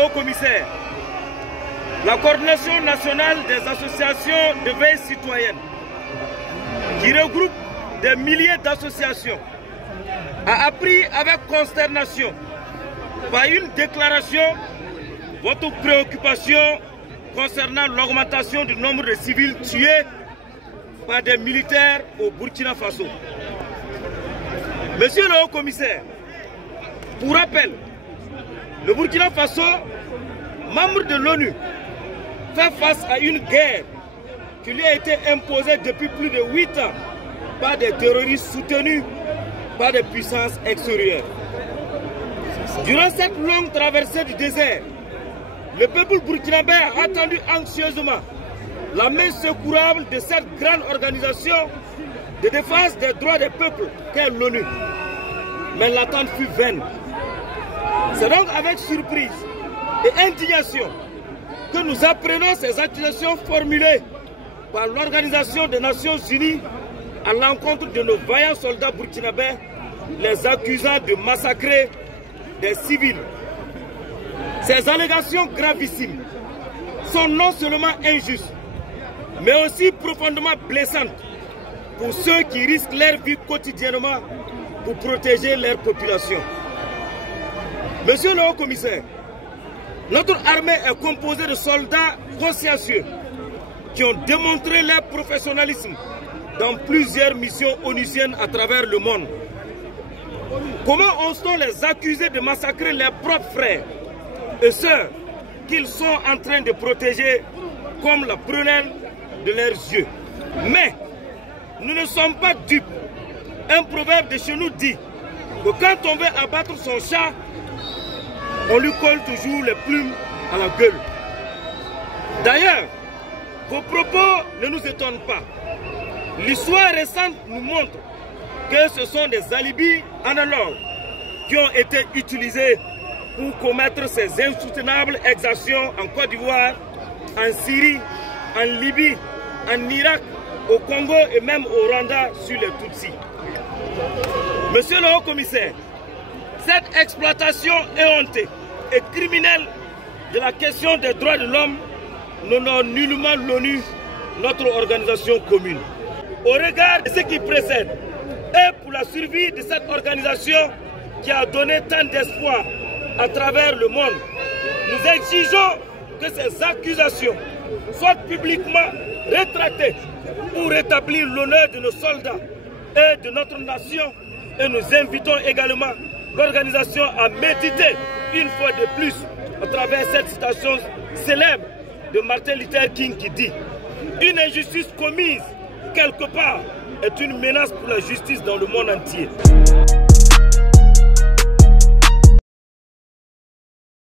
le haut-commissaire, la coordination nationale des associations de veille citoyenne, qui regroupe des milliers d'associations, a appris avec consternation, par une déclaration, votre préoccupation concernant l'augmentation du nombre de civils tués par des militaires au Burkina Faso. Monsieur le haut-commissaire, pour rappel, le Burkina Faso, membre de l'ONU, fait face à une guerre qui lui a été imposée depuis plus de 8 ans par des terroristes soutenus par des puissances extérieures. Durant cette longue traversée du désert, le peuple burkinabé a attendu anxieusement la main secourable de cette grande organisation de défense des droits des peuples qu'est l'ONU. Mais l'attente fut vaine. C'est donc avec surprise et indignation que nous apprenons ces accusations formulées par l'Organisation des Nations Unies à l'encontre de nos vaillants soldats burkinabés, les accusant de massacrer des civils. Ces allégations gravissimes sont non seulement injustes, mais aussi profondément blessantes pour ceux qui risquent leur vie quotidiennement pour protéger leur population. Monsieur le haut-commissaire, notre armée est composée de soldats consciencieux qui ont démontré leur professionnalisme dans plusieurs missions onusiennes à travers le monde. Comment ose-t-on les accuser de massacrer leurs propres frères et sœurs qu'ils sont en train de protéger comme la prunelle de leurs yeux? Mais nous ne sommes pas dupes. Un proverbe de chez nous dit que quand on veut abattre son chat, on lui colle toujours les plumes à la gueule. D'ailleurs, vos propos ne nous étonnent pas. L'histoire récente nous montre que ce sont des alibis analogues qui ont été utilisés pour commettre ces insoutenables exactions en Côte d'Ivoire, en Syrie, en Libye, en Irak, au Congo et même au Rwanda sur les Tutsis. Monsieur le haut-commissaire, cette exploitation éhontée et criminelle de la question des droits de l'homme n'honore nullement l'ONU, notre organisation commune. Au regard de ce qui précède, et pour la survie de cette organisation qui a donné tant d'espoir à travers le monde, nous exigeons que ces accusations soient publiquement rétractées pour rétablir l'honneur de nos soldats et de notre nation, et nous invitons également l'organisation à méditer une fois de plus à travers cette citation célèbre de Martin Luther King qui dit « Une injustice commise quelque part est une menace pour la justice dans le monde entier ».